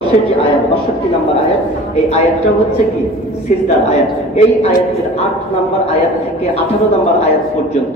সেটি আয়াত ৬২ নম্বর আয়াত। এই আয়াতটা হচ্ছে কি সিজদার আয়াত। এই আয়াতের ৮ নম্বর আয়াত থেকে ১৮ নম্বর আয়াত পর্যন্ত,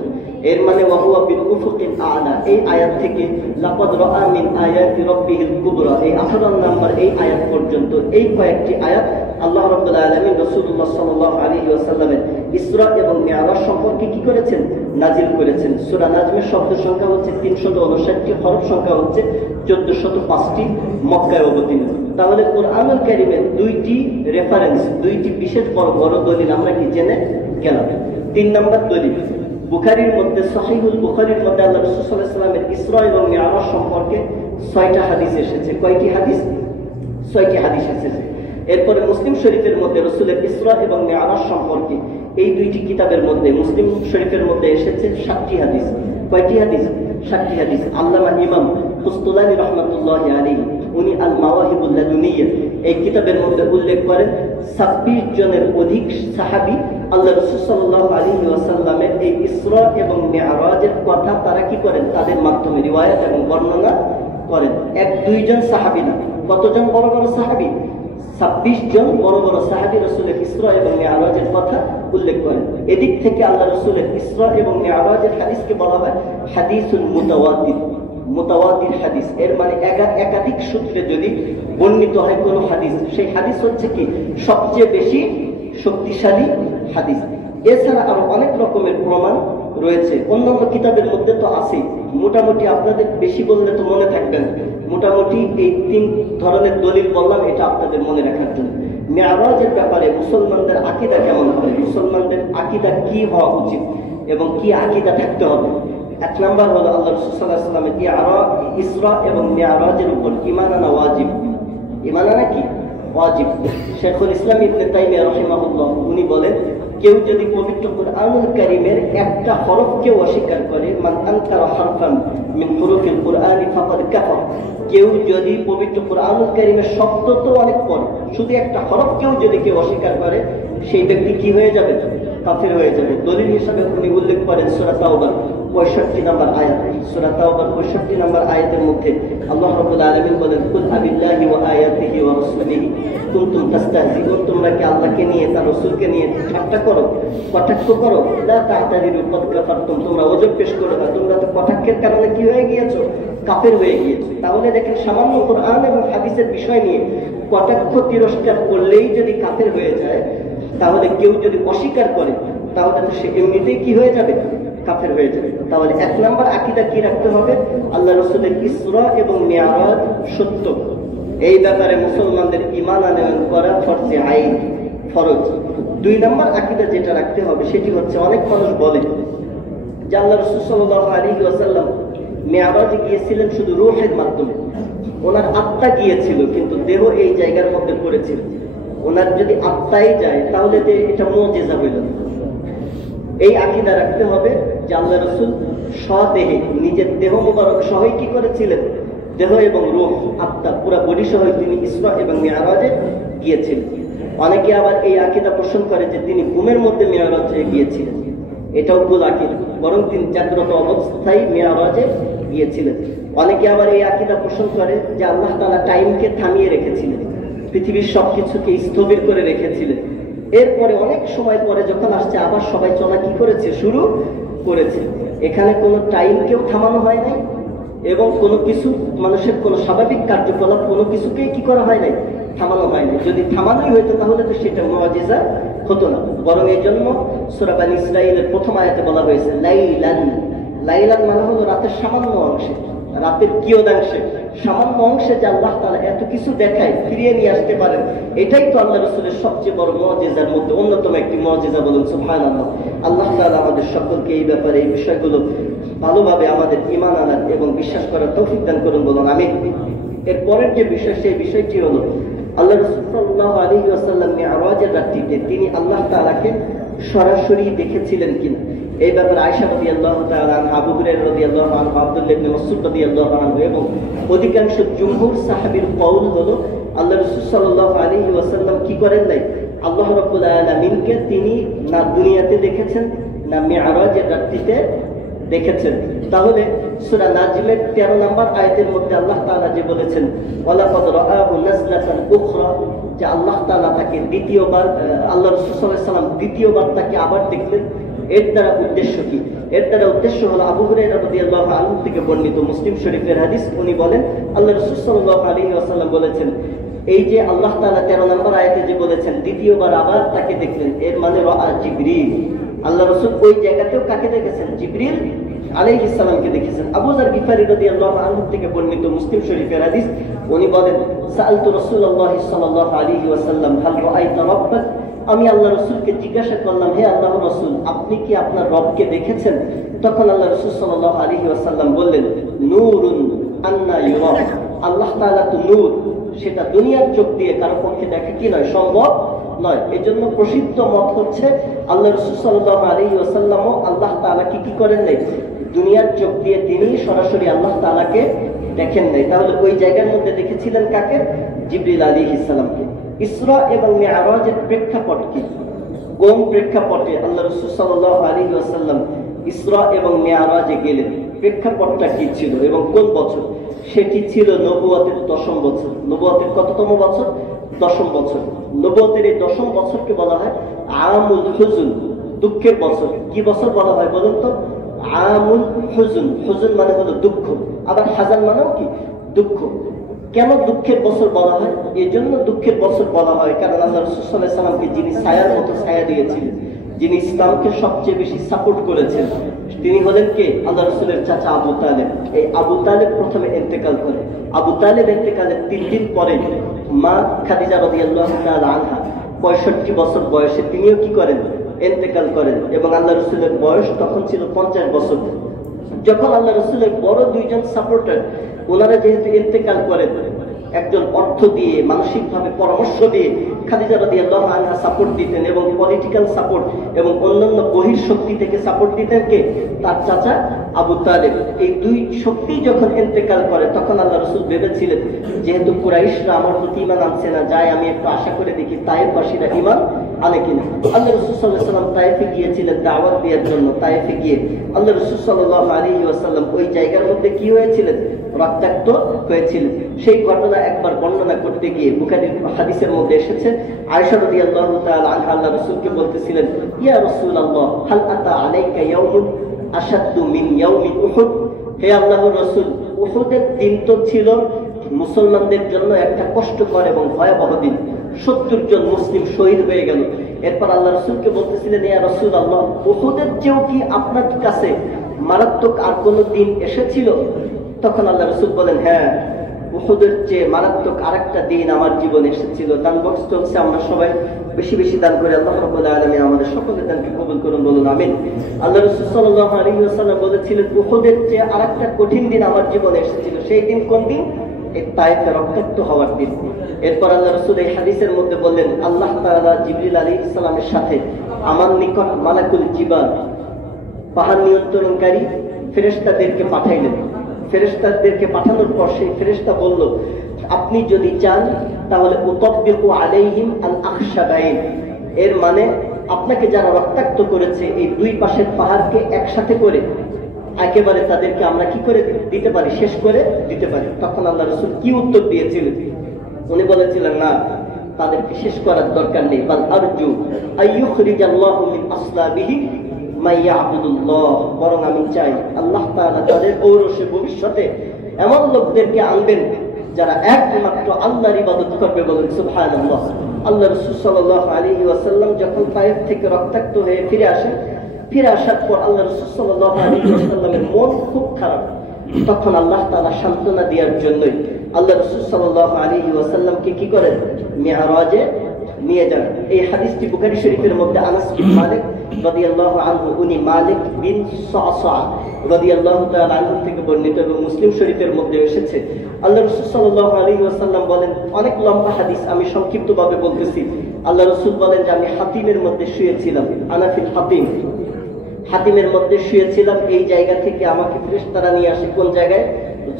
এর মানে ওয়াহুয়া বিল উফুকিল আ'লা, এই আয়াত থেকে লাকাদ রাআ মিন আয়াতি রাব্বিহিল কুবরা, এই ১৮ নম্বর এই আয়াত পর্যন্ত এই কয়েকটি আয়াত আল্লাহ রাব্বুল আলামিন রাসূলুল্লাহ সাল্লাল্লাহু আলাইহি ওয়াসাল্লামের ইসরা এবং মিরাজ সম্পর্কে কি করেছেন? নাজিল করেছেন। সূরা নাজমের শব্দ সংখ্যা হচ্ছে ৩৫৯টি, হরফ সংখ্যা হচ্ছে ১৪০৫টি, মক্কায় অবতীর্ণ। তাহলে কোরআনুল কারীমের দুইটি রেফারেন্স, দুইটি বিশেষ বড় বড় দলিল আমরা কি জেনে গেলাম। ৩ নম্বর দলিল, বুখারীর মধ্যে, সহিহুল বুখারীর মধ্যে আল্লাহ রাসূল সাল্লাল্লাহু আলাইহি ওয়াসাল্লামের ইসরা এবং মিরাজ সম্পর্কে ৬টা হাদিস এসেছে। কয়টি হাদিস? ৬টি হাদিস এসেছে। এরপরে মুসলিম শরীফের মধ্যে রাসূলের ইসরা এবং মিরাজ সম্পর্কে এই দুইটি কিতাবের মধ্যে, মুসলিম শরীফের মধ্যে এসেছে ৭টি হাদিস। কয়টি হাদিস? ৭টি হাদিস। আল্লামা ইমাম কুস্তুলানী রাহমাতুল্লাহি আলাইহি উনি আল মাওয়াহিবুল লাদুনিয়া এই কিতাবের মধ্যে উল্লেখ করেন ২৬ জনের অধিক সাহাবী আল্লাহ রাসূল সাল্লাল্লাহু আলাইহি ওয়াসাল্লামের এই ইসরা এবং মিরাজের কথা তারা কি করেন? তাদের মাধ্যমে রিওয়ায়াত এবং বর্ণনা করেন। ১-২ জন সাহাবী না, কতজন বড় বড় সাহাবী? ২৬ জন বড় বড় সাহাবী রাসূলের ইসরা এবং মিরাজের কথা উল্লেখ করেন। এদিক থেকে আল্লাহ রাসূলের ইসরা এবং মিরাজের হাদিসকে বলা হয় হাদিসুল মুতাওয়াতির, মুতাওয়াতির হাদিস। এর মানে একাধিক সূত্রে যদি বর্ণিত হয় কোনো হাদিস, সেই হাদিস হচ্ছে কি সবচেয়ে বেশি শক্তিশালী হাদিস। এছাড়া আরো অনেক রকমের প্রমাণ রয়েছে, অন্যান্য কিতাবের মধ্যে তো আছে। মোটামুটি আপনাদের বেশি বললে তো মনে থাকবে না, মোটামুটি এই ৩ ধরনের দলিল বললাম, এটা আপনাদের মনে রাখার জন্য। মিরাজের ব্যাপারে মুসলমানদের আকীদা কেমন হবে, মুসলমানদের আকীদা কি হওয়া উচিত এবং কি আকীদা থাকতে হবে। ১ নাম্বার হলো আল্লাহ রাসূল সাল্লাল্লাহু আলাইহি ওয়াসাল্লামের ইসরা এবং মিরাজের উপর ঈমান আনা ওয়াজিব। ঈমান আনা কি? ওয়াজিব। শাইখুল ইসলাম ইবনে তাইমিয়া রাহিমাহুল্লাহ উনি বলেন, কেউ যদি পবিত্র কুরআনুল কারীমের একটা হরফকে অস্বীকার করে, মান আনকারা হারফান মিন হুরুফিল কুরআনি ফাকাদ কাফার, কেউ যদি পবিত্র কুরআনুল কারীমের শব্দ তো অনেক পড়ে, শুধু একটা হরফকেও যদি কেউ অস্বীকার করে, সেই ব্যক্তি কি হয়ে যাবে? কাফির হয়ে যাবে। দলিল হিসাবে উনি উল্লেখ করেন সূরা তাওবার ৬৫ নম্বর আয়াত। সূরা তাওবার ৬৫ নম্বর আয়াতের মধ্যে আল্লাহ রাব্বুল আলামিন বলেন, কুল আবিল্লাহি ওয়া আয়াতিহি ওয়া রাসূলিহি কুনতুম তাস্তাহজিউন, তোমরা কি আল্লাহকে নিয়ে তার রাসূলকে নিয়ে ঠাট্টা করো, কটাক্ষ করো? লা তা'তাদিরু ক্বাদ কাফারতুম, তোমরা ওজব পেশ করো না, তোমরা তো কটাক্ষের কারণে কি হয়ে গিয়েছো? কাফের হয়ে গিয়েছো। তাহলে দেখেন, সামান্য কোরআন এবং হাদিসের বিষয় নিয়ে কটাক্ষ তিরস্কার করলেই যদি কাফের হয়ে যায়, তাহলে কেউ যদি অস্বীকার করে, তাহলে তো সে এমনিতেই কি হয়ে যাবে? কাফের হয়ে যাবে। তাহলে ১ নম্বর আকীদা কি রাখতে হবে? আল্লাহ রাসূলের ইসরা এবং মিরাজ সত্য, এই ব্যাপারে মুসলমানদের ঈমান আনয়ন করা ফরজে আইন, ফরজ। ২ নম্বর আকীদা যেটা রাখতে হবে সেটি হচ্ছে, অনেক মানুষ বলে যে আল্লাহ রাসূল সাল্লাল্লাহু আলাইহি ওয়াসাল্লাম মিরাজে গিয়েছিলেন শুধু রূহের মাধ্যমে, ওনার আত্মা গিয়েছিল কিন্তু দেহ এই জায়গার মধ্যে পড়েছিল। ওনার যদি আত্মাই যায় তাহলে এটা মুজিজা হইল না। এই আকীদা রাখতে হবে যে আল্লাহ রাসূল স্বদেহে, নিজের দেহ মুবারক সহই কি করেছিলেন? দেহ এবং রূহ, আত্মা, পুরো বডি সহ তিনি ইসরা এবং মিরাজে গিয়েছিলেন। অনেকে আবার এই আকীদা পোষণ করে যে তিনি ঘুমের মধ্যে মিরাজে গিয়েছিলেন, এটাও ভুল আকীদা, বরং তিনি জাগ্রত অবস্থায় মিরাজে গিয়েছিলেন। অনেকে আবার এই আকীদা পোষণ করে যে আল্লাহ তাআলা টাইমকে থামিয়ে রেখেছিলেন, পৃথিবীর সবকিছুকে স্থবির করে রেখেছিলেন। এরপরে অনেক সময় পরে যখন আসছে, আবার সবাই চলা কি করেছে? শুরু করেছে। এখানে কোনো টাইমকেও থামানো হয় নাই এবং কোনো কিছু, মানুষের কোনো স্বাভাবিক কার্যকলাপ কোনো কিছুকেই কি করা হয় নাই? থামানো হয় নাই। যদি থামানোই হইতো তাহলে তো সেটা মুআজিজা হতো না। বরং এই জন্য সূরা বানী ইসরাঈলের ১ম আয়াতে বলা হয়েছে লাইলান। লাইলান মানে হলো রাতের সামান্য অংশে, রাতের কিয়দাংশে, সামান্য অংশে যে আল্লাহ তাআলা এত কিছু দেখায়, ফিরিয়ে নিয়ে আসতে পারেন, এটাই তো আল্লাহ রাসূলের সবচেয়ে বড় মুআজিজার মধ্যে অন্যতম একটি মুআজিজা। বলুন সুবহানাল্লাহ। আল্লাহ তাআলা আমাদের সকলকে এই ব্যাপারে, এই বিষয়গুলো ভালোভাবে আমাদের ঈমান আনার এবং বিশ্বাস করার তৌফিক দান করুন, বলুন আমিন। এর পরের যে বিষয়, সেই বিষয়টি হলো আল্লাহ রাসূল সাল্লাল্লাহু আলাইহি ওয়াসাল্লাম মিরাজের রাত্রিতে তিনি আল্লাহ তাআলাকে সরাসরি দেখেছিলেন কিনা। এই ব্যাপারে আয়েশা রাদিয়াল্লাহু তাআলা আনহা, আবু হুরায়রা রাদিয়াল্লাহু আনহু, আব্দুল্লাহ ইবনে মাসউদ রাদিয়াল্লাহু আনহু এবং অধিকাংশ জুমহুর সাহাবীর কওল হলো আল্লাহ রাসূল সাল্লাল্লাহু আলাইহি ওয়াসাল্লাম কি করেন নাই? আল্লাহ রাব্বুল আলামিনকে তিনি না দুনিয়াতে দেখেছেন, না মিরাজের রাত্রিতে দেখেছেন। তাহলে সূরা নাজমের 13 নম্বর আয়াতের মধ্যে আল্লাহ তাআলা যে বলেছেন ওয়ালাকাদ রাআহু নাজলাতান উখরা, যে আল্লাহ তাআলা তাকে দ্বিতীয়বার, আল্লাহ রাসূল সাল্লাল্লাহু আলাইহি ওয়াসাল্লাম দ্বিতীয়বার তাকে আবার দেখলেন। এর দ্বারা উদ্দেশ্য কি? এর দ্বারা উদ্দেশ্য হলো আবু হুরায়রা রাদিয়াল্লাহু আনহু থেকে বর্ণিত মুসলিম শরীফের হাদিস। উনি বলেন আল্লাহ রাসূল সাল্লাল্লাহু আলাইহি ওয়াসাল্লাম বলেছেন, এই যে আল্লাহ তাআলা 13 নম্বর আয়াতে যে বলেছেন দ্বিতীয়বার আবার তাকে দেখলেন, এর মানে রাআ জিবরিল। আল্লাহ রাসূল ওই জায়গাতেও কাকে দেখেছেন? জিবরিল আলাইহিস সালামকে দেখেছেন। আবু যার গিফারি রাদিয়াল্লাহু আনহু থেকে বর্ণিত মুসলিম শরীফের হাদিস। উনি বলেন সাআলতু রাসূলুল্লাহ সাল্লাল্লাহু আলাইহি ওয়াসাল্লাম হাল রাআইতা রাব্বাক, আমি আল্লাহ রাসূলকে জিজ্ঞাসা করলাম, হে আল্লাহর রাসূল, আপনি কি আপনার রবকে দেখেছেন? তখন আল্লাহ রাসূল সাল্লাল্লাহু আলাইহি ওয়াসাল্লাম বললেন, নূরুন আন্না ইউরা, আল্লাহ তাআলা তো নূর, সেটা দুনিয়ার চোখ দিয়ে কারো পক্ষে দেখা কি নয়, সম্ভব নয়। এজন্য প্রসিদ্ধ মত হচ্ছে আল্লাহ রাসূল সাল্লাল্লাহু আলাইহি ওয়াসাল্লামও আল্লাহ তাআলাকে কি করেন নাই, দুনিয়ার চোখ দিয়ে তিনি সরাসরি আল্লাহ তাআলাকে দেখেন নাই। তাহলে ওই জায়গার মধ্যে দেখেছিলেন কাকে? জিবরিল আলাইহিস সালামকে। ইসরা এবং মিরাজের প্রেক্ষাপট কি? কোন প্রেক্ষাপটে আল্লাহ রাসূল সাল্লাল্লাহু আলাইহি ওয়াসাল্লাম ইসরা এবং মিরাজে গেলেন? প্রেক্ষাপটটা কি ছিল এবং কোন বছর? সেটি ছিল নবুয়তের 10ম বছর। নবুয়তের কততম বছর? 10ম বছর। নবুয়তের এই 10ম বছরকে বলা হয় আমুল হুজুন, দুঃখের বছর। কি বছর বলা হয় বলুন তো? আমুল হুজুন। হুজুন মানে হলো দুঃখ, আবার হাজান মানেও কি? দুঃখ। কেন দুঃখের বছর বলা হয়? এই জন্য দুঃখের বছর বলা হয় কারণ আল্লাহ রাসূল সাল্লাল্লাহু আলাইহি ওয়াসাল্লামকে যিনি ছায়ার মতো ছায়া দিয়েছিলেন, যিনি ইসলামকে সবচেয়ে বেশি সাপোর্ট করেছেন, তিনি হলেন কে? আল্লাহ রাসূলের চাচা আবু তালেব। এই আবু তালেব প্রথমে ইন্তেকাল করে। আবু তালেব ইন্তেকালের 3 দিন পরে মা খাদিজা রাদিয়াল্লাহু তাআলা আনহা 65 বছর বয়সে তিনিও কি করেন? ইন্তেকাল করেন। এবং আল্লাহ রাসূলের বয়স তখন ছিল 50 বছর। যখন আল্লাহ রাসূলের বড় দুইজন সাপোর্টার ওনারা যেহেতু ইন্তেকাল করেন, একজন অর্থ দিয়ে, মানসিকভাবে পরামর্শ দিয়ে খাদিজা রাদিয়াল্লাহু আনহা সাপোর্ট দিতেন এবং পলিটিক্যাল সাপোর্ট এবং অন্যান্য বহির শক্তি থেকে সাপোর্ট দিতেন কে? তার চাচা আবু তালেব। এই দুই শক্তি যখন ইন্তেকাল করে তখন আল্লাহ রাসূল ভেবেছিলেন যেহেতু কুরাইশরা আমার প্রতি ঈমান আনছে না, যাই আমি একটু আশা করে দেখি তায়েফবাসীরা ঈমান আনে কিনা। আল্লাহ রাসূল সাল্লাল্লাহু আলাইহি ওয়াসাল্লাম তায়েফে গিয়েছিলেন দাওয়াত দেওয়ার জন্য। তায়েফে গিয়ে আল্লাহ রাসূল সাল্লাল্লাহু আলাইহি ওয়াসাল্লাম ওই জায়গার মধ্যে কি হয়েছিলেন? রক্তাক্ত হয়েছিল। সেই ঘটনা একবার বর্ণনা করতে গিয়ে বুখারীর হাদিসের মধ্যে এসেছে, আয়েশা রাদিয়াল্লাহু তাআলা আনহা আল্লাহ রাসূলকে বলতেছিলেন, ইয়া রাসূলুল্লাহ হাল আতা আলাইকা ইয়াউমুন আশাদ্দু মিন ইয়াউমি উহুদ, হে আল্লাহর রাসূল, উহুদের দিন তো ছিল মুসলমানদের জন্য একটা কষ্টকর এবং ভয়াবহ দিন। 70 জন মুসলিম শহীদ হয়ে গেল। এরপর আল্লাহ রাসূলকে বলতেছিলেন, ইয়া রাসূলুল্লাহ, উহুদের চেয়েও কি আপনার কাছে মারাত্মক আর কোনো দিন এসেছিল? তখন আল্লাহ রাসূল বলেন, হ্যাঁ, উহুদের চেয়ে মারাত্মক আরেকটা দিন আমার জীবনে এসেছিল। দান বক্স চলছে, আমরা সবাই বেশি বেশি দান করে আল্লাহ রাব্বুল আলামিন আমাদের সকলের দানকে কবুল করুন, বলুন আমিন। আল্লাহ রাসূল সাল্লাল্লাহু আলাইহি ওয়াসাল্লাম বলেছিলেন, উহুদের চেয়ে আরেকটা কঠিন দিন আমার জীবনে এসেছিল। সেই দিন কোন দিন? এই তায়েফে রক্তাক্ত হওয়ার দিন। এরপর আল্লাহ রাসূল এই হাদিসের মধ্যে বললেন, আল্লাহ তাআলা জিবরিল আলাইহিস সালামের সাথে আমার নিকট মালাকুল জিবাল, পাহাড় নিয়ন্ত্রণকারী ফেরেশতাদেরকে পাঠাইলেন। ফেরেশতাদেরকে পাঠানোর পর সেই ফেরেশতা বলল, আপনি যদি চান তাহলে উতাব্বিকু আলাইহিম আল আখশাবাইন, এর মানে আপনাকে যারা রক্তাক্ত করেছে এই দুই পাশের পাহাড়কে একসাথে করে একেবারে তাদেরকে আমরা কি করে দিতে পারি? শেষ করে দিতে পারি। তখন আল্লাহ রাসূল কি উত্তর দিয়েছিলেন? উনি বলেছিলেন, না, তাদেরকে শেষ করার দরকার নেই। বাল আরজু আইয়ুখরিজাল্লাহু মিন আসলাবিহি মাইয়াবুদুল্লাহ, বরং আমি চাই আল্লাহ তাআলা তাদের ঔরসে ভবিষ্যতে এমন লোকদেরকে আনবেন যারা একমাত্র আল্লাহর ইবাদত করবে, বলেন সুবহানাল্লাহ। আল্লাহ রাসূল সাল্লাল্লাহু আলাইহি ওয়াসাল্লাম যখন তায়েফ থেকে রক্তাক্ত হয়ে ফিরে আসেন, ফিরে আসার পর আল্লাহ রাসূল সাল্লাল্লাহু আলাইহি ওয়াসাল্লামের মন খুব খারাপ। তখন আল্লাহ তাআলা সান্ত্বনা দেওয়ার জন্যই আল্লাহ রাসূল সাল্লাল্লাহু আলাইহি ওয়াসাল্লামকে কি করেন? মিরাজে নিয়ে যান। এই হাদিসটি বুখারী শরীফের মধ্যে আনাস বিন মালিক রাদিয়াল্লাহু আনহু, উনি মালিক বিন সাসা রাদিয়াল্লাহু তাআলা আনহু থেকে বর্ণিত এবং মুসলিম শরীফের মধ্যে এসেছে। আল্লাহ রাসূল সাল্লাল্লাহু আলাইহি ওয়াসাল্লাম বলেন, অনেক লম্বা হাদিস, আমি সংক্ষিপ্তভাবে বলতেছি। আল্লাহ রাসূল বলেন যে আমি হাতিমের মধ্যে শুয়েছিলাম, আনাফিল হাতিম, হাতিমের মধ্যে শুয়েছিলাম। এই জায়গা থেকে আমাকে ফেরেশতারা নিয়ে আসে কোন জায়গায়?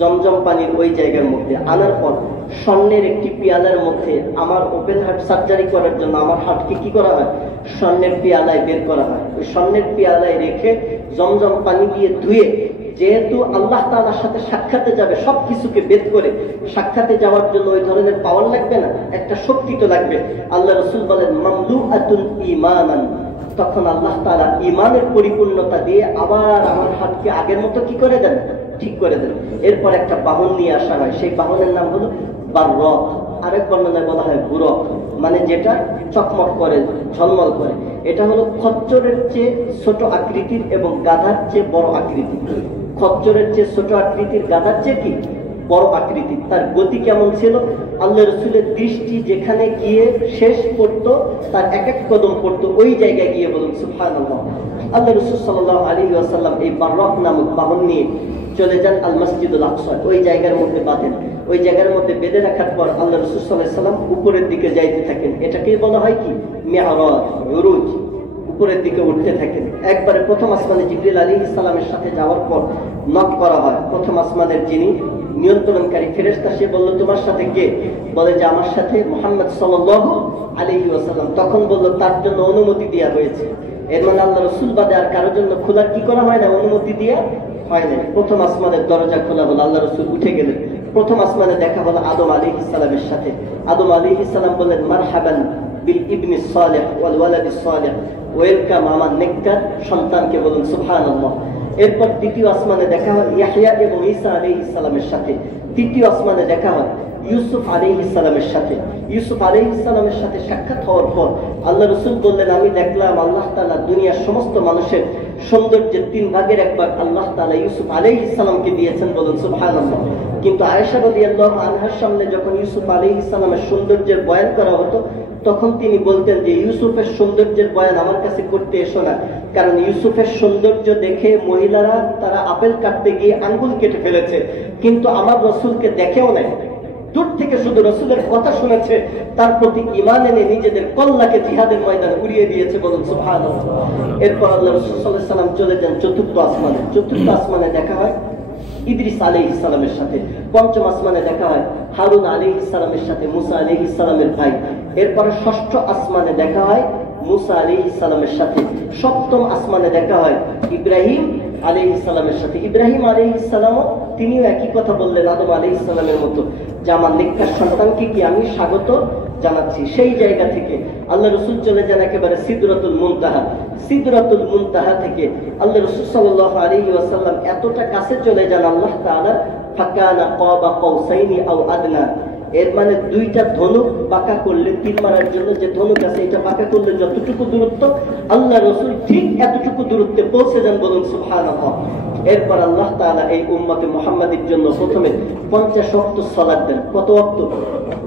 জমজম পানির ওই জায়গার মধ্যে আনার পর স্বর্ণের একটি পেয়ালার মধ্যে আমার ওপেন হার্ট সার্জারি করার জন্য আমার হার্টকে কি করা হয়? স্বর্ণের পেয়ালায় বের করা হয়। ওই স্বর্ণের পেয়ালায় রেখে জমজম পানি দিয়ে ধুয়ে যেহেতু আল্লাহ তাআলার সাথে সাক্ষাতে যাবে, সবকিছুকে বেদ করে সাক্ষাতে যাওয়ার জন্য ওই ধরনের পাওয়ার লাগবে না, একটা শক্তি তো লাগবে। আল্লাহ রাসূল বলেন মামলুআতুন ঈমানান, তখন আল্লাহ তাআলা ঈমানের পরিপূর্ণতা দিয়ে আবার আমার হাতকে আগের মতো কি করে দেন, ঠিক করে দেন। এরপর একটা বাহন নিয়ে আসা হয়, সেই বাহনের নাম হলো বাররক, আরেক বর্ণনায় বলা হয় বুরক, মানে যেটা চকমক করে, ঝলমল করে। এটা হলো খচ্চরের চেয়ে ছোট আকৃতির এবং গাধার চেয়ে বড় আকৃতির। খচ্চরের চেয়ে ছোট আকৃতির, গাধার চেয়ে কি বড় আকৃতির। তার গতি কেমন ছিল? আল্লাহ রসুলের দৃষ্টি যেখানে গিয়ে শেষ পড়তো, তার এক এক কদম পড়তো ওই জায়গায় গিয়ে, বলুন সুবহানাল্লাহ। আল্লাহ রসুল সাল্লাল্লাহু আলাইহি ওয়াসাল্লাম এই বাররক নামক বাহন নিয়ে চলে যান আল মসজিদুল আকসা, ওই জায়গার মধ্যে বাঁধেন। ওই জায়গার মধ্যে বেঁধে রাখার পর আল্লাহ রাসূল সাল্লাল্লাহু আলাইহি ওয়াসাল্লাম উপরের দিকে যাইতে থাকেন। এটাকেই বলা হয় কি মি'রাজ, উরুজ, উপরের দিকে উঠতে থাকেন। একবারে প্রথম আসমানে জিবরিল আলাইহিস সালামের সাথে যাওয়ার পর নক করা হয়। প্রথম আসমানের যিনি নিয়ন্ত্রণকারী ফেরেশতা, সে বলল তোমার সাথে কে? বলে যে আমার সাথে মুহাম্মদ সাল্লাল্লাহু আলাইহি ওয়াসাল্লাম। তখন বলল তার জন্য অনুমতি দেওয়া হয়েছে। এর মানে আল্লাহ রাসূল বাদে আর কারোর জন্য খোলার কি করা হয় না, অনুমতি দেওয়া হয় না। প্রথম আসমানের দরজা খোলা হলো, আল্লাহ রাসূল উঠে গেলেন। প্রথম আসমানে দেখা হলো আদম আলাইহিস সালামের সাথে। আদম আলাইহিস সালাম বললেন মারহাবান বিল ইবনি সালিহ ওয়াল ওয়ালাদি সালিহ, ওয়েলকাম আমার নেককার সন্তানকে, বলুন সুবহানাল্লাহ। এরপর দ্বিতীয় আসমানে দেখা হয় ইয়াহইয়া এবং ঈসা আলাইহিস সালামের সাথে। তৃতীয় আসমানে দেখা হয় ইউসুফ আলাইহিস সালামের সাথে। ইউসুফ আলাইহিস সালামের সাথে সাক্ষাৎ হওয়ার পর আল্লাহ রাসূল বললেন আমি দেখলাম আল্লাহ তাআলা দুনিয়ার সমস্ত মানুষের সৌন্দর্যের 3 ভাগের 1 ভাগ আল্লাহ তাআলা ইউসুফ আলাইহিস সালামকে দিয়েছেন, বলুন সুবহানাল্লাহ। কিন্তু আয়েশা রাদিয়াল্লাহু আনহার সামনে যখন ইউসুফ আলাইহিস সালামের সৌন্দর্যের বয়ান করা হতো, তখন তিনি বলতেন যে ইউসুফের সৌন্দর্যের বয়ান আমার কাছে করতে এসো না, কারণ ইউসুফের সৌন্দর্য দেখে মহিলারা তারা আপেল কাটতে গিয়ে আঙ্গুল কেটে ফেলেছে, কিন্তু আমার রাসূলকে দেখেও নাই, দূর থেকে শুধু রাসূলের কথা শুনেছে, তার প্রতি ঈমান এনে নিজেদের কল্লাকে জিহাদের ময়দানে উড়িয়ে দিয়েছে, বলুন সুবহানাল্লাহ। এরপর আল্লাহ রাসূল সাল্লাল্লাহু আলাইহি ওয়াসাল্লাম চলে যান চতুর্থ আসমানে। চতুর্থ আসমানে দেখা হয় ইদ্রিস আলাইহিস সালামের সাথে। পঞ্চম আসমানে দেখা হয় হারুন আলাইহিস সালামের সাথে, মুসা আলাইহিস সালামের ভাই। এরপরে ষষ্ঠ আসমানে দেখা হয় মুসা আলাইহিস সালামের সাথে। সপ্তম আসমানে দেখা হয় ইব্রাহিম আলাইহিস সালামের সাথে। ইব্রাহিম আলাইহিস সালামও তিনিও একই কথা বললেন আদম আলাইহিস সালামের মতো, যে আমার নেককার সন্তানকে কি আমি স্বাগত জানাচ্ছি। সেই জায়গা থেকে আল্লাহ রাসূল চলে যান একেবারে সিদরাতুল মুনতাহা। সিদরাতুল মুনতাহা থেকে আল্লাহ রাসূল সাল্লাল্লাহু আলাইহি ওয়াসাল্লাম এতটা কাছে চলে যান আল্লাহ তাআলা, ফাকানা কাবা কাউসাইনি আও আদনা। এর মানে 2টা ধনুক বাঁকা করলে তীর মারার জন্য যে ধনুক আছে, এটা বাঁকা করলে যতটুকু দূরত্ব, আল্লাহ রাসূল ঠিক এতটুকু দূরত্বে পৌঁছে যান, বলুন সুবহানাল্লাহ। এরপর আল্লাহ তাআলা এই উম্মতে মুহাম্মাদের জন্য প্রথমে 50 ওয়াক্ত সালাত দেন। কত ওয়াক্ত?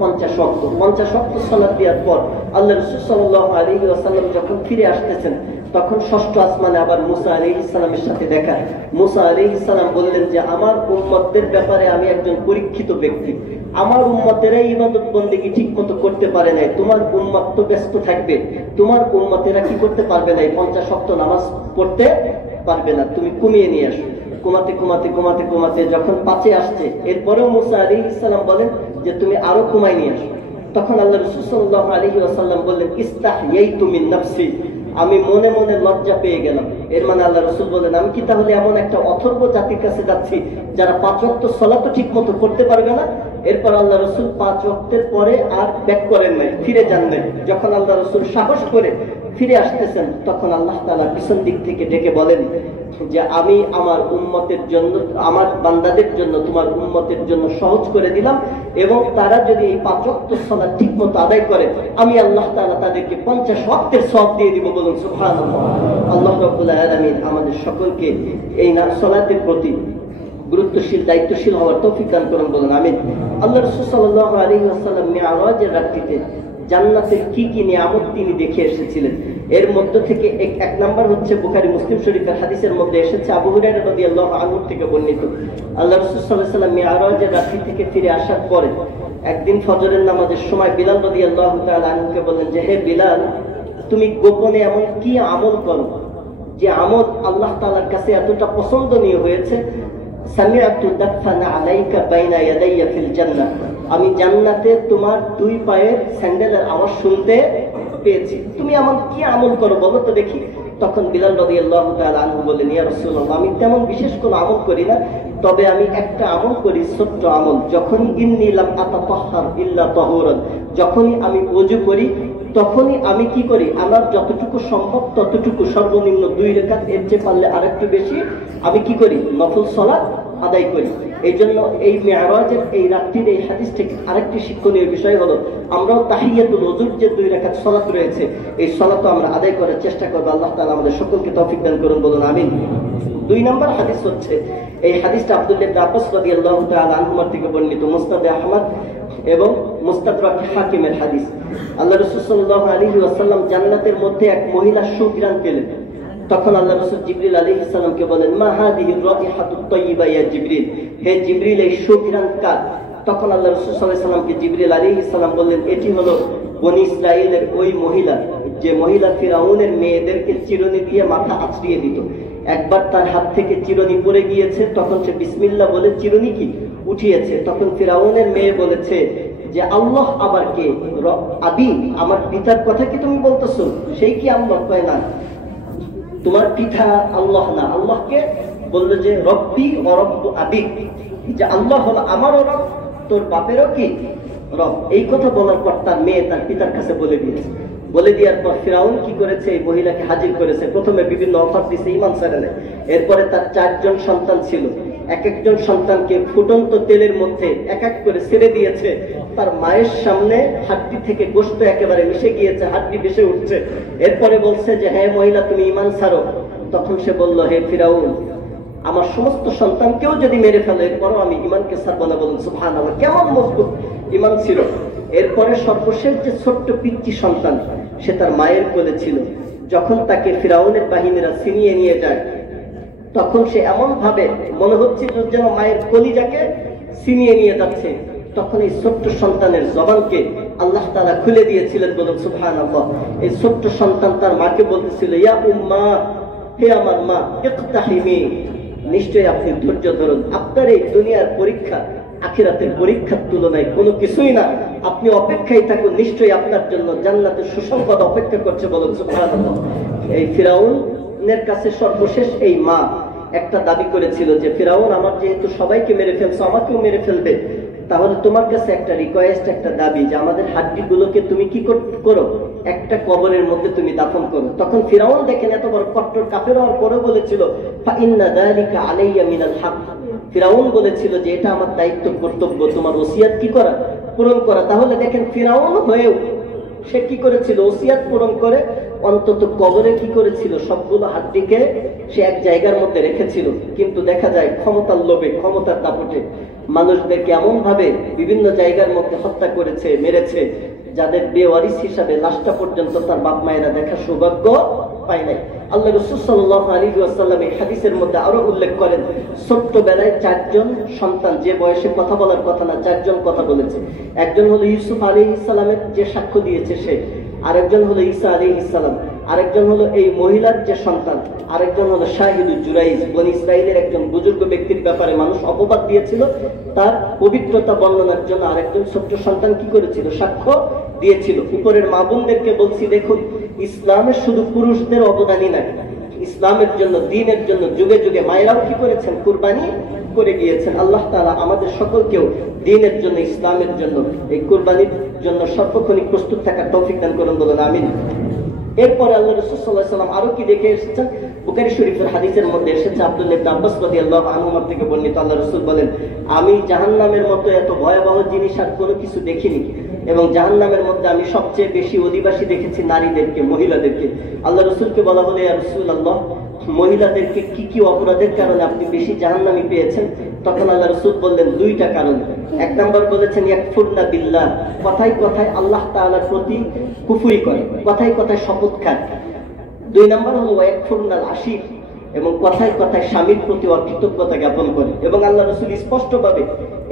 50 ওয়াক্ত। 50 ওয়াক্ত সালাত দেওয়ার পর আল্লাহ রাসূল সাল্লাল্লাহু আলাইহি ওয়াসাল্লাম যখন ফিরে আসতেছেন, তখন ষষ্ঠ আসমানে আবার মুসা আলাইহিস সালামের সাথে দেখা। মুসা আলাইহিস সালাম বললেন যে আমার উম্মতদের ব্যাপারে আমি একজন পরীক্ষিত ব্যক্তি, আমার উম্মতেরা ইবাদত বন্দেগী ঠিক মতো করতে পারে নাই, তোমার উম্মত তো ব্যস্ত থাকবে, তোমার উম্মতেরা কি করতে পারবে না, 50 ওয়াক্ত নামাজ পড়তে পারবে না, তুমি কমিয়ে নিয়ে আসো। কমাতে কমাতে কমাতে কমাতে যখন 5-এ আসছে, এরপরেও মুসা আলাইহিস সালাম বলেন যে তুমি আরো কমাই নিয়ে আসো। তখন আল্লাহ রাসূল সাল্লাল্লাহু আলাইহি ওয়াসাল্লাম বললেন ইস্তাহইয়াইতু মিন নাফসি, আমি মনে মনে লজ্জা পেয়ে গেলাম। এর মানে আল্লাহ রাসূল বলেন আমি কি তাহলে এমন একটা অথর্ব জাতির কাছে যাচ্ছি যারা 5 ওয়াক্ত সালাত ঠিক মতো করতে পারবে না? এরপর আল্লাহ রাসূল 5 ওয়াক্তের পরে আর ব্যাক করেন নাই, ফিরে যান নাই। যখন আল্লাহ রাসূল সাহস করে ফিরে আসতেছেন, তখন আল্লাহ তাআলা পিছন দিক থেকে ডেকে বলেন যে আমি আমার উম্মতের জন্য, আমার বান্দাদের জন্য, তোমার উম্মতের জন্য সহজ করে দিলাম, এবং তারা যদি এই 5 ওয়াক্ত সালাত ঠিকমতো আদায় করে, আমি আল্লাহ তাআলা তাদেরকে 50 ওয়াক্তের সওয়াব দিয়ে দিব, বলুন সুবহানাল্লাহ। আল্লাহ রাব্বুল আলামিন আমাদের সকলকে এই সালাতের প্রতি গুরুত্বশীল, দায়িত্বশীল হওয়ার তৌফিক দান করুন, বলুন আমিন। আল্লাহ রাসূল সাল্লাল্লাহু আলাইহি ওয়াসাল্লাম মিরাজের রাত্রিতে জান্নাতের কি কি নিয়ামত তিনি দেখে এসেছিলেন। এর মধ্য থেকে এক নাম্বার হচ্ছে বুখারী মুসলিম শরীফের হাদিসের মধ্যে এসেছে, আবু হুরায়রা রাদিয়াল্লাহু আনহু থেকে বর্ণিত, আল্লাহ রাসূল সাল্লাল্লাহু আলাইহি ওয়াসাল্লাম মিরাজের রাত্রি থেকে ফিরে আসার পরে একদিন ফজরের নামাজের সময় বিলাল রাদিয়াল্লাহু তাআলা আনহুকে বললেন যে হে বিলাল, তুমি গোপনে এমন কি আমল করো যে আমল আল্লাহ তাআলার কাছে এতটা পছন্দনীয় হয়েছে, সামিআতু দাফানা আলাইকা বাইনা ইয়াদাইয়া ফিল জান্নাহ, আমি জান্নাতে তোমার 2 পায়ের স্যান্ডেলের আওয়াজ শুনতে পেয়েছি, তুমি এমন কি আমল করো বলো তো দেখি। তখন বিলাল রাদিয়াল্লাহু তাআলা আনহু বললেন, ইয়া রাসূলুল্লাহ, আমি তেমন বিশেষ কোনো আমল করি না, তবে আমি একটা আমল করি, ছোট্ট আমল। যখনই ইন্নী লাম আতাতাহহার ইল্লা তাহুরান, যখনই আমি ওযু করি তখনই আমি কি করি, আমার যতটুকু সম্ভব ততটুকু, সর্বনিম্ন 2 রাকাত, এর চেয়ে পারলে আরেকটু বেশি আমি কি করি, নফল সালাত আদায় করি। এই জন্য এই মেরাজের এই রাত্রির এই হাদিস থেকে আরেকটি শিক্ষণীয় বিষয় হলো, আমরাও তাহিয়াতুল ওযুর যে 2 রাকাত সালাত রয়েছে, এই সালাতও আমরা আদায় করার চেষ্টা করব। আল্লাহ তাআলা আমাদের সকলকে তৌফিক দান করুন, বলুন আমিন। 2 নম্বর হাদিস হচ্ছে, এই হাদিসটা আব্দুল্লাহ ইবনে আব্বাস রাদিয়াল্লাহু তাআলা আনহুমা থেকে বর্ণিত, মুসনাদে আহমদ এবং মুস্তাদরাক হাকিমের হাদিস। আল্লাহ রাসূল সাল্লাল্লাহু আলাইহি ওয়াসাল্লাম জান্নাতের মধ্যে এক মহিলা সুঘ্রাণ পেলেন। তখন আল্লাহ রাসূল জিবরিল আলাইহিস সালামকে বলেন, মা হাদিহি রাইহাতুত তাইয়্যিবা ইয়া জিবরিল, হে জিবরিল, এই সুঘ্রাণ কার? তখন আল্লাহ রাসূল সাল্লাল্লাহু আলাইহি ওয়াসাল্লামকে জিবরিল আলাইহিস সালাম বললেন, এটি হলো বনী ইসরাঈলের ওই মহিলা, যে মহিলা ফিরাউনের মেয়েদেরকে চিরুনি দিয়ে মাথা আঁচড়িয়ে দিত। একবার তার হাত থেকে চিরুনি পড়ে গিয়েছে, তখন সে বিসমিল্লাহ বলে চিরুনি কি উঠিয়েছে। তখন ফিরাউনের মেয়ে বলেছে যে আল্লাহ আবার কে? আবি, আমার পিতার কথা কি তুমি বলতেছো? সেই কি আল্লাহ? কয় না, তোমার পিতা আল্লাহ না, আল্লাহকে বললো যে রব্বি ওয়া রব্বু আবি, যে আল্লাহ হলো আমারও রব, তোর বাপেরও কি রব। এই কথা বলার পর তার মেয়ে তার পিতার কাছে বলে দিয়েছে। বলে দেওয়ার পর ফিরাউন কি করেছে, এই মহিলাকে হাজির করেছে। প্রথমে বিভিন্ন অফার দিয়েছে, ইমান ছাড়ে নেয়। এরপরে তার 4 জন সন্তান ছিল, এক একজন সন্তানকে ফুটন্ত তেলের মধ্যে এক এক করে ছেড়ে দিয়েছে। তার মায়ের সামনে হাড্ডি থেকে গোশত একেবারে মিশে গিয়েছে, হাড্ডি ভেসে উঠছে। এরপরে বলছে যে হ্যাঁ মহিলা, তুমি ইমান ছাড়ো। তখন সে বলল, হে ফিরাউন, আমার সমস্ত সন্তানকেও যদি মেরে ফেলে এরপরও আমি ইমানকে ছাড়বো না। বলুন সুবহানাল্লাহ, কেমন মজবুত ইমান ছিল। এরপরে সর্বশেষ যে ছোট্ট পিচ্চি সন্তান, সে তার মায়ের কোলে ছিল। যখন তাকে ফিরাউনের বাহিনীরা ছিনিয়ে নিয়ে যায়, তখন সে এমন ভাবে মনে হচ্ছিল যেন মায়ের কলিজাকে ছিনিয়ে নিয়ে যাচ্ছে। তখন এই ছোট্ট সন্তানের জবানকে আল্লাহ তাআলা খুলে দিয়েছিলেন, বলুন সুবহানাল্লাহ। এই ছোট্ট সন্তান তার মাকে বলতেছিল, ইয়া উম্মা, হে আমার মা, ইকতাহিমি, নিশ্চয়ই আপনি ধৈর্য ধরুন। আপনার এই দুনিয়ার পরীক্ষা আখিরাতের পরীক্ষার তুলনায় কোনো কিছুই না। আপনি অপেক্ষায় থাকুন, নিশ্চয়ই আপনার জন্য জান্নাতের সুসংবাদ অপেক্ষা করছে, বলুন সুবহানাল্লাহ। এই ফিরাউনের কাছে সর্বশেষ এই মা একটা দাবি করেছিল যে ফিরাউন, আমার যেহেতু সবাইকে মেরে ফেলছো, আমাকেও মেরে ফেলবে, তাহলে তোমার কাছে একটা রিকোয়েস্ট, একটা দাবি, যে আমাদের হাড্ডিগুলোকে তুমি কি করো, একটা কবরের মধ্যে তুমি দাফন করো। তখন ফিরাউন দেখেন এত বড় কট্টর কাফের হওয়ার পরে বলেছিল, ফা ইন্না যালিকা আলাইয়া মিনাল হক। ফিরাউন বলেছিল যে এটা আমার দায়িত্ব, কর্তব্য, তোমার ওসিয়াত কি করা, পূরণ করা। তাহলে দেখেন ফিরাউন হয়েও সে কি করেছিল, ওসিয়াত পূরণ করে অন্তত কবরে কি করেছিল, সবগুলো হাড্ডিকে সে এক জায়গার মধ্যে রেখেছিল। কিন্তু দেখা যায় ক্ষমতার লোভে, ক্ষমতার দাপটে মানুষদেরকে এমন ভাবে বিভিন্ন জায়গার মধ্যে হত্যা করেছে, মেরেছে, যাদের বেওয়ারিস হিসাবে লাশটা পর্যন্ত তার বাপ মায়েরা দেখার সৌভাগ্য পায় নাই। আল্লাহ রাসূল সাল্লাল্লাহু আলাইহি ওয়াসাল্লাম এই হাদিসের মধ্যে আরো উল্লেখ করেন, ছোট্টবেলায় 4 জন সন্তান, যে বয়সে কথা বলার কথা না, 4 জন কথা বলেছে। একজন হলো ইউসুফ আলাইহিস সালামের যে সাক্ষ্য দিয়েছে সে, আরেকজন হলো ঈসা আলাইহিস সালাম, আরেকজন হলো এই মহিলার যে সন্তান, আরেকজন হলো শাহিদুল জুরাইজ, বনী ইসরাইলের একজন বুজুর্গ ব্যক্তির ব্যাপারে মানুষ অপবাদ দিয়েছিল, তার পবিত্রতা বর্ণনার জন্য আরেকজন ছোট্ট সন্তান কি করেছিল, সাক্ষ্য দিয়েছিল। উপরের মা বোনদেরকে বলছি, দেখুন ইসলামের শুধু পুরুষদের অবদানই নাই, ইসলামের জন্য, দ্বীনের জন্য যুগে যুগে মায়েরাও কি করেছেন, কুরবানি করে গিয়েছেন। আল্লাহ তাআলা আমাদের সকলকেও দ্বীনের জন্য, ইসলামের জন্য, এই কুরবানির জন্য সর্বক্ষণিক প্রস্তুত থাকার তৌফিক দান করুন, বলুন আমিন। এরপরে আল্লাহ রাসূল সাল্লাল্লাহু আলাইহি ওয়াসাল্লাম আরো কি দেখে এসেছেন, বুখারী শরীফের হাদিসের মধ্যে এসেছে, আব্দুল্লাহ ইবনে আব্বাস রাদিয়াল্লাহু আনহুমা থেকে বর্ণিত, আল্লাহ রাসূল বলেন, আমি জাহান্নামের মতো এত ভয়াবহ জিনিস আর কোনো কিছু দেখিনি, এবং জাহান্নামের মধ্যে আমি সবচেয়ে বেশি অধিবাসী দেখেছি নারীদেরকে, মহিলাদেরকে। আল্লাহ রাসূলকে বলা হলো, ইয়া রাসূলুল্লাহ, মহিলাদেরকে কি কি অপরাধের কারণে আপনি বেশি জাহান্নামী পেয়েছেন? তখন আল্লাহ রাসূল বললেন 2টা কারণ। 1 নম্বর বলেছেন, ইয়াকফুরনা বিল্লাহ, কথায় কথায় আল্লাহ তাআলার প্রতি কুফরি করে, কথায় কথায় শপথ খায়। 2 নম্বর হলো ওয়াকফুরনাল আশির, এবং কথায় কথায় স্বামীর প্রতি অকৃতজ্ঞতা জ্ঞাপন করে। এবং আল্লাহ রাসূল স্পষ্টভাবে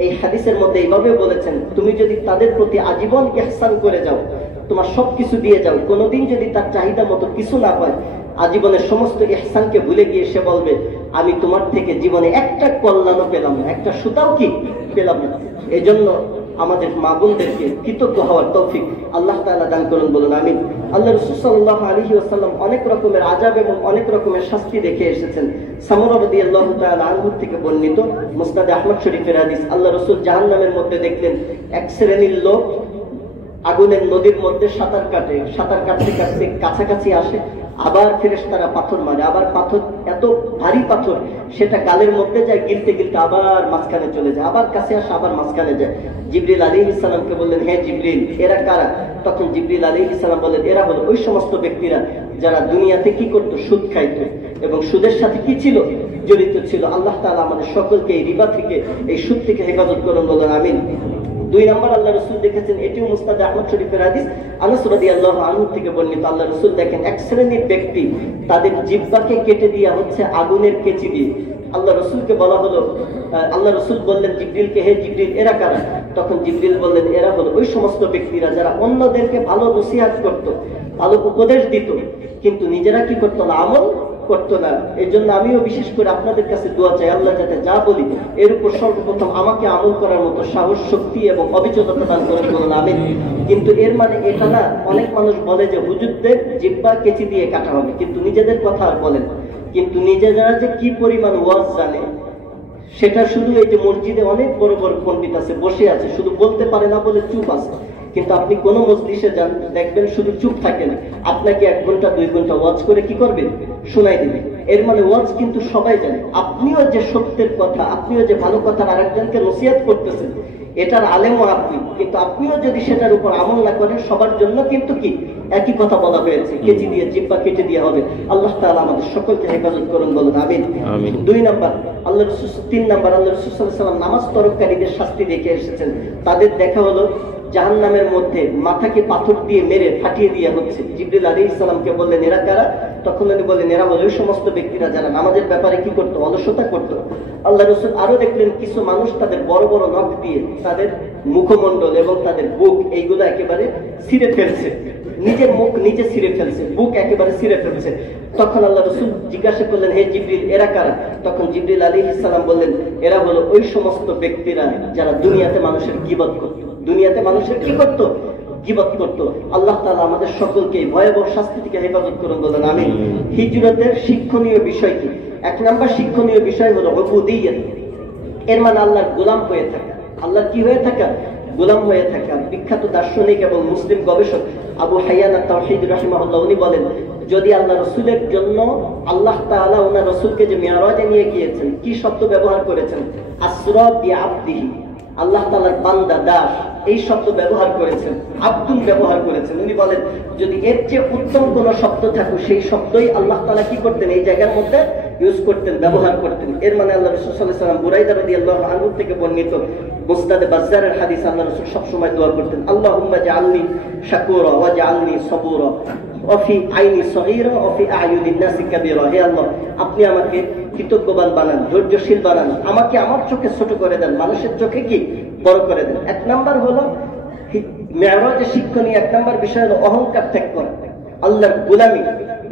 এই হাদিসের মধ্যে এইভাবে বলেছেন, তুমি যদি তাদের প্রতি আজীবন ইহসান করে যাও, তোমার সবকিছু দিয়ে যাও, কোনোদিন যদি তার চাহিদা মতো কিছু না পায়, আজীবনের সমস্ত ইহসানকে ভুলে গিয়ে সে বলবে, আমি তোমার থেকে জীবনে একটা কল্যাণও পেলাম না, একটা সুতাও কি পেলাম না। এই জন্য আমাদের মা বোনদেরকে কৃতজ্ঞ হওয়ার তৌফিক আল্লাহ তাআলা দান করুন, বলুন আমিন। আল্লাহ রাসূল সাল্লাল্লাহু আলাইহি ওয়াসাল্লাম অনেক রকমের আযাব এবং অনেক রকমের শাস্তি দেখে এসেছেন। সামুরা রাদিয়াল্লাহু তাআলা আনহু থেকে বর্ণিত মুসনাদ আহমদ শরীফের হাদিস, আল্লাহ রাসূল জাহান্নামের মধ্যে দেখলেন এক শ্রেণীর লোক আগুনের নদীর মধ্যে সাঁতার কাটতে কাটতে কাছাকাছি আসে, আবার ফেরেশতারা পাথর মারে, আবার পাথর এত ভারী পাথর সেটা গালের মধ্যে যায়, গিলতে গিলতে আবার মাঝখানে চলে যায়, আবার কাছে আসে, আবার মাঝখানে যায়। জিবরিল আলাইহিস সালামকে বললেন, হে জিবরিল, এরা কারা? তখন জিবরিল আলাইহিস সালাম বললেন, এরা হলো ওই সমস্ত ব্যক্তিরা যারা দুনিয়াতে কি করত? সুদ খাইত, এবং সুদের সাথে কি ছিল? জড়িত ছিল। আল্লাহ তাআলা আমাদের সকলকে এই রিবা থেকে, এই সুদ থেকে হেফাজত করুন, বলুন আমিন। 2 নম্বর আল্লাহ রাসূল দেখেছেন, এটিও মুসনাদ আহমদ শরীফের হাদিস, আনাস রাদিয়াল্লাহু আনহু থেকে বর্ণিত, আল্লাহ রাসূল দেখেন এক শ্রেণীর ব্যক্তি তাদের জিহ্বাকে কেটে দেয়া হচ্ছে আগুনের কেচি দিয়ে। আল্লাহ রাসূলকে বলা হলো, আল্লাহ রাসূল বললেন জিবরিলকে, হে জিবরিল, এরা কারা? তখন জিবরিল বললেন, এরা হলো ওই সমস্ত ব্যক্তিরা যারা অন্যদেরকে ভালো নসিহত করত, ভালো উপদেশ দিত, কিন্তু নিজেরা কি করতো না? আমল করতো না। এই জন্য আমিও বিশেষ করে আপনাদের কাছে দোয়া চাই, আল্লাহ যাতে যা বলি এর উপর সর্বপ্রথম আমাকে আমল করার মতো সাহস, শক্তি এবং অবিচলতা দান করেন, বলুন আমিন। কিন্তু এর মানে এটা না, অনেক মানুষ বলে যে হুজুরদের জিহ্বা কেচি দিয়ে কাটা হবে, কিন্তু নিজেদের কথা আর বলেন। কিন্তু নিজেরা যে কি পরিমাণ ওয়াজ জানে সেটা শুধু এই যে মসজিদে অনেক বড় বড় পণ্ডিত আছে, বসে আছে, শুধু বলতে পারে না বলে চুপ আছে। কিন্তু আপনি কোন মজলিসে যান, দেখবেন শুধু চুপ থাকেন, আপনাকে 1 ঘন্টা 2 ঘন্টা ওয়াজ করে কি করবেন? শোনাই দিবেন। এর মানে ওয়াজ কিন্তু সবাই জানে। আপনিও যে সত্যের কথা, আপনিও যে ভালো কথা আরেকজনকে নসিহত করতেছেন, এটার আলেমও আপনি, কিন্তু আপনিও যদি সেটার উপর আমল না করেন, সবার জন্য কিন্তু কি একই কথা বলা হয়েছে, কেচি দিয়ে জিহ্বা কেটে দিয়ে হবে। আল্লাহ তাআলা আমাদের সকলকে হেফাজত করুন, বলুন আমিন। 2 নম্বর আল্লাহ রাসূল, 3 নম্বর আল্লাহ রাসূল সাল্লাল্লাহু আলাইহি ওয়াসাল্লাম নামাজ তরককারীদের শাস্তি দেখে এসেছেন। তাদের দেখা হলো জাহান্নামের মধ্যে মাথাকে পাথর দিয়ে মেরে ফাটিয়ে দেওয়া হচ্ছে। জিবরিল আলাইহিস সালামকে বললেন, এরা কারা? তখন উনি বললেন, এরা হলো ওই সমস্ত ব্যক্তিরা যারা নামাজের ব্যাপারে কি করতো? অলসতা করতো। আল্লাহ রাসূল আরো দেখলেন কিছু মানুষ তাদের বড় বড় নখ দিয়ে তাদের মুখমণ্ডল এবং তাদের বুক এইগুলো একেবারে ছিঁড়ে ফেলছে, নিজের মুখ নিজে ছিঁড়ে ফেলছে, বুক একেবারে ছিঁড়ে ফেলছে। তখন আল্লাহ রাসূল জিজ্ঞাসা করলেন, হে জিবরিল, এরা কারা? তখন জিবরিল আলাইহিস সালাম বললেন, এরা হলো ওই সমস্ত ব্যক্তিরা যারা দুনিয়াতে মানুষের গীবত করত। দুনিয়াতে মানুষের কি করত? গীবত করত। আল্লাহ তাআলা আমাদের সকলকে ভয়াবহ শাস্তি থেকে হেফাজত করুন, বলেন আমিন। হিজরতের শিক্ষণীয় বিষয় কি? 1 নম্বর শিক্ষণীয় বিষয় হলো উবুদিয়্যাত। এর মানে আল্লাহর গোলাম হয়ে থাকা। আল্লাহর কি হয়ে থাকা? গোলাম হয়ে থাকা। বিখ্যাত দার্শনিক এবং মুসলিম গবেষক আবু হাইয়ান আত-তাওহীদ রাহিমাহুল্লাহ উনি বলেন, যদি আল্লাহ রাসূলের জন্য আল্লাহ তাআলা ওনার রাসূলকে যে মিরাজে নিয়ে গিয়েছেন, কি শব্দ ব্যবহার করেছেন? আসরা বিআবদিহি, আল্লাহ তাআলার বান্দা, দাস, এই শব্দ ব্যবহার করেছেন, আব্দুল ব্যবহার করেছেন। উনি বলেন, যদি এর চেয়ে উত্তম কোন শব্দ থাকুক, সেই শব্দই আল্লাহ তাআলা কি করতেন? এই জায়গার মধ্যে ইউজ করতেন, ব্যবহার করতেন। এর মানে আল্লাহ রাসূল সাল্লাল্লাহু আলাইহি ওয়াসাল্লাম বুরাইদা রাদিয়াল্লাহু আনহু থেকে বর্ণিত মুসনাদে বাজ্জারের হাদিস, আল্লাহ রাসূল সব সময় দোয়া করতেন, আল্লাহুম্মা জাআলনি শাকুরা ওয়া জাআলনি সাবুরা ওয়া ফি আইনি সগীরা ওয়া ফি আয়ুনিন নাসি কাবীরা। হে আল্লাহ, আপনি আমাকে কৃতজ্ঞবান বানান, ধৈর্যশীল বানান, আমাকে আমার চোখে ছোট করে দেন, মানুষের চোখে কি বড় করে দেন। 1 নাম্বার হলো মেরাজের শিক্ষণীয় 1 নাম্বার বিষয় হলো অহংকার ত্যাগ করা, আল্লাহর গোলামি,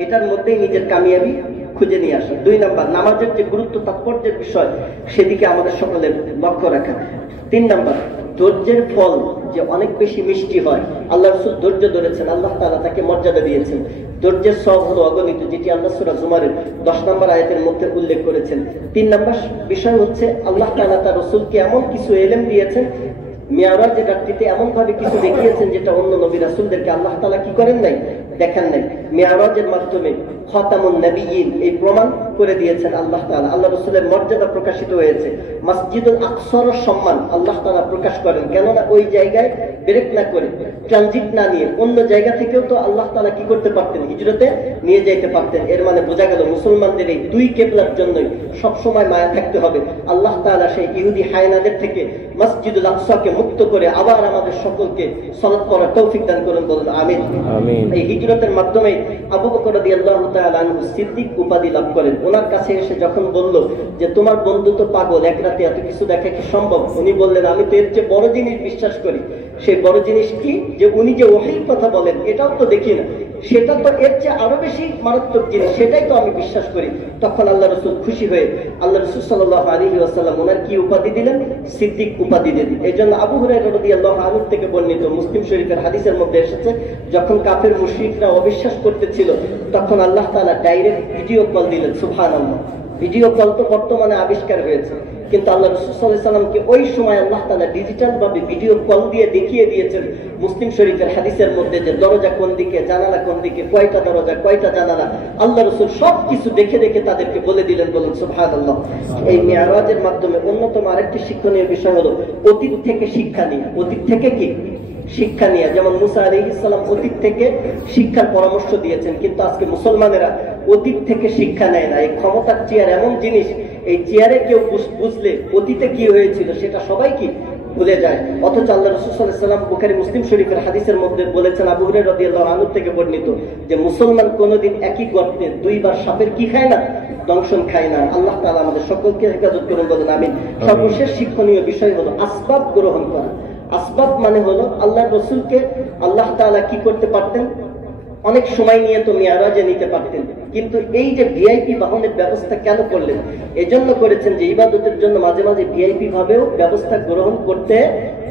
এটার মধ্যেই নিজের কামিয়াবি খুঁজে নিয়ে আসা। 2 নাম্বার নামাজের যে গুরুত্ব তাৎপর্যের বিষয়, সেদিকে আমাদের সকলের লক্ষ্য রাখা। 3 নাম্বার ধৈর্যের ফল যে অনেক বেশি মিষ্টি হয়। আল্লাহ রাসূল ধৈর্য ধরেছেন, আল্লাহ তাআলা তাকে মর্যাদা দিয়েছেন। ধৈর্যের সওয়াব হলো অগণিত, যেটি আল্লাহ সূরা জুমারের 10 নম্বর আয়াতের মধ্যে উল্লেখ করেছেন। 3 নম্বর বিষয় হচ্ছে আল্লাহ তাআলা তার রাসূলকে এমন কিছু ইলম দিয়েছেন, মিরাজের রাত্রিতে এমন ভাবে কিছু দেখিয়েছেন যেটা অন্য নবী রাসূলদেরকে আল্লাহ তাআলা কি করেন নাই? দেখান নাই। মিরাজের মাধ্যমে খাতামুন নবিয়্যিন এই প্রমাণ করে দিয়েছেন আল্লাহ তাআলা। আল্লাহ রাসূলের মর্যাদা প্রকাশিত হয়েছে। মসজিদুল আকসার সম্মান আল্লাহ তাআলা প্রকাশ করেন, কেননা ওই জায়গায় ব্রেক না করে, ট্রানজিট না নিয়ে অন্য জায়গা থেকেও তো আল্লাহ তাআলা কি করতে পারতেন? হিজরতে নিয়ে যেতে পারতেন। এর মানে বোঝা গেল মুসলমানদের এই 2 কিবলার জন্যই সবসময় মায়া থাকতে হবে। আল্লাহ তাআলা সেই ইহুদি হায়নাদের থেকে মসজিদুল আকসাকে মুক্ত করে আবার আমাদের সকলকে সালাত পড়ার তৌফিক দান করুন, বলুন আমিন। এই হিজরতের মাধ্যমে আবু বকর রাদিয়াল্লাহু তাআলা আনহু সিদ্দিক উপাধি লাভ করেন। ওনার কাছে এসে যখন বলল যে তোমার বন্ধু তো পাগল, এক রাতে এত কিছু দেখা কি সম্ভব? উনি বললেন, আমি তো এর চেয়ে বড় জিনিস বিশ্বাস করি। সেই বড় জিনিস কি? যে উনি যে ওহীর কথা বলেন এটাও তো দেখি না, সেটা তো এর চেয়ে আরো বেশি মারাত্মক জিনিস, সেটাই তো আমি বিশ্বাস করি। তখন আল্লাহ রাসূল খুশি হয়ে আল্লাহ রাসূল সাল্লাল্লাহু আলাইহি ওয়াসাল্লাম ওনার কি উপাধি দিলেন? সিদ্দিক উপাধি দিলেন। এই জন্য আবু হুরায়রা রাদিয়াল্লাহু আনহু থেকে বর্ণিত, মুসলিম শরীফের হাদিসের মধ্যে এসেছে, যখন কাফের মুশরিকরা অবিশ্বাস করতেছিল তখন আল্লাহ তাআলা ডাইরেক্ট ভিডিও কল দিলেন। সুবহানাল্লাহ। ভিডিও কল তো বর্তমানে আবিষ্কার হয়েছে, কিন্তু আল্লাহ রাসূল সাল্লাল্লাহু আলাইহি সাল্লামকে ওই সময় আল্লাহ তাআলা ডিজিটাল ভাবে ভিডিও কল দিয়ে দেখিয়ে দিয়েছেন মুসলিম শরীফের হাদিসের মধ্যে, যে দরজা কোন দিকে, জানালা কোন দিকে, কয়টা দরজা, কয়টা জানালা, আল্লাহ রাসূল সবকিছু দেখে দেখে তাদেরকে বলে দিলেন। বলুন সুবহানাল্লাহ। এই মিরাজের মাধ্যমে অন্যতম আরেকটি শিক্ষণীয় বিষয় হলো অতীত থেকে শিক্ষা নিয়ে। অতীত থেকে কি শিক্ষা নিয়ে, যেমন মুসা আলাইহিস সালাম অতীত থেকে শিক্ষার পরামর্শ দিয়েছেন, কিন্তু আজকে মুসলমানেরা অতীত থেকে শিক্ষা নেয় না। এই ক্ষমতার চেয়ার এমন জিনিস, এই চেয়ারে কেউ বুঝলে অতীতে কি হয়েছিল সেটা সবাই কি ভুলে যায়। অথচ আল্লাহ রাসূল সাল্লাল্লাহু আলাইহি ওয়াসাল্লাম বুখারী মুসলিম শরীফের হাদিসের মধ্যে বলেছেন, আবু হুরায়রা রাদিয়াল্লাহু আনহু থেকে বর্ণিত, যে মুসলমান কোনোদিন একই গর্তে দুইবার সাপের কি খায় না, দংশন খায় না। আল্লাহ তাআলা আমাদের সকলকে হেফাজত করুন, বলেন আমিন। সর্বশেষ শিক্ষণীয় বিষয় হলো আসবাব গ্রহণ করা। আসবাব মানে হলো আল্লাহর রাসূলকে আল্লাহ তাআলা কি করতে পারতেন, অনেক সময় নিয়ে তো মিরাজে নিতে পারতেন, কিন্তু এই যে ভিআইপি বাহনের ব্যবস্থা কেন করলেন? এজন্য করেছেন যে ইবাদতের জন্য মাঝে মাঝে ভিআইপি ভাবেও ব্যবস্থা গ্রহণ করতে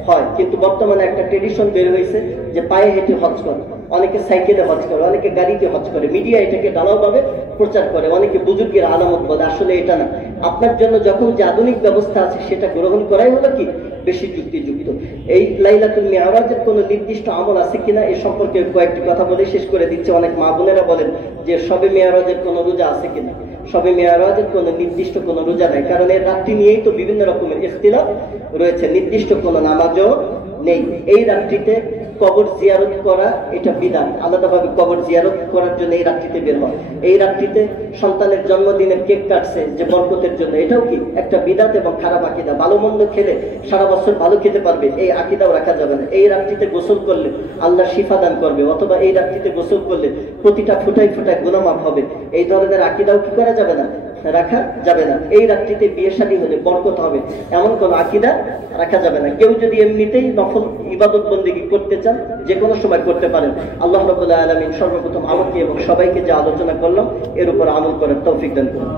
হয়। কিন্তু বর্তমানে একটা ট্রেডিশন বের হয়েছে যে পায়ে হেঁটে হজ করে, অনেকে সাইকেলে হজ করে, অনেকে গাড়িতে হজ করে, মিডিয়া এটাকে ঢালাও ভাবে প্রচার করে, অনেকে বুজুর্গের আলামত বলে। আসলে এটা না। আপনার জন্য যখন যে আধুনিক ব্যবস্থা আছে সেটা গ্রহণ করাই হলো কি বেশি যুক্তিযুক্ত। এই লাইলাতুল মিরাজের কোন নির্দিষ্ট আমল আছে কিনা এ সম্পর্কে কয়েকটি কথা বলে শেষ করে দিচ্ছে। অনেক মা বোনেরা বলেন যে শবে মিরাজের কোন রোজা আছে কিনা। শবে মিরাজের কোন নির্দিষ্ট কোন রোজা নাই, কারণ এর রাত্রি নিয়েই তো বিভিন্ন রকমের ইখতিলাফ রয়েছে। নির্দিষ্ট কোন নামাজও নেই। এই রাত্রিতে কবর জিয়ারত করা এটা বিধান, আলাদাভাবে কবর জিয়ারত করার জন্য এই রাত্রিতে বের হয়। এই রাত্রিতে সন্তানের জন্মদিনের কেক কাটছে যে বরকতের জন্য, এটাও কি একটা বিদাত এবং খারাপ আকীদা। ভালো মন্দ খেলে সারা বছর ভালো খেতে পারবে, এই আকীদাও রাখা যাবে না। এই রাত্রিতে গোসল করলে আল্লাহ শিফা দান করবে, অথবা এই রাত্রিতে গোসল করলে প্রতিটা ফুটায় ফুটায় গুনাহ মাফ হবে, এই ধরনের আকীদাও কি করা যাবে না, রাখা যাবে না। এই রাত্রিতে বিয়ে শাদী হলে বরকত হবে, এমন কোন আকীদা রাখা যাবে না। কেউ যদি এমনিতেই নফল ইবাদত বন্দেগী করতে চান যে কোনো সময় করতে পারেন। আল্লাহ রাব্বুল আলামিন সর্বপ্রথম আমাকে এবং সবাইকে যে আলোচনা করলাম এর উপর আমল করার তৌফিক দান করুন।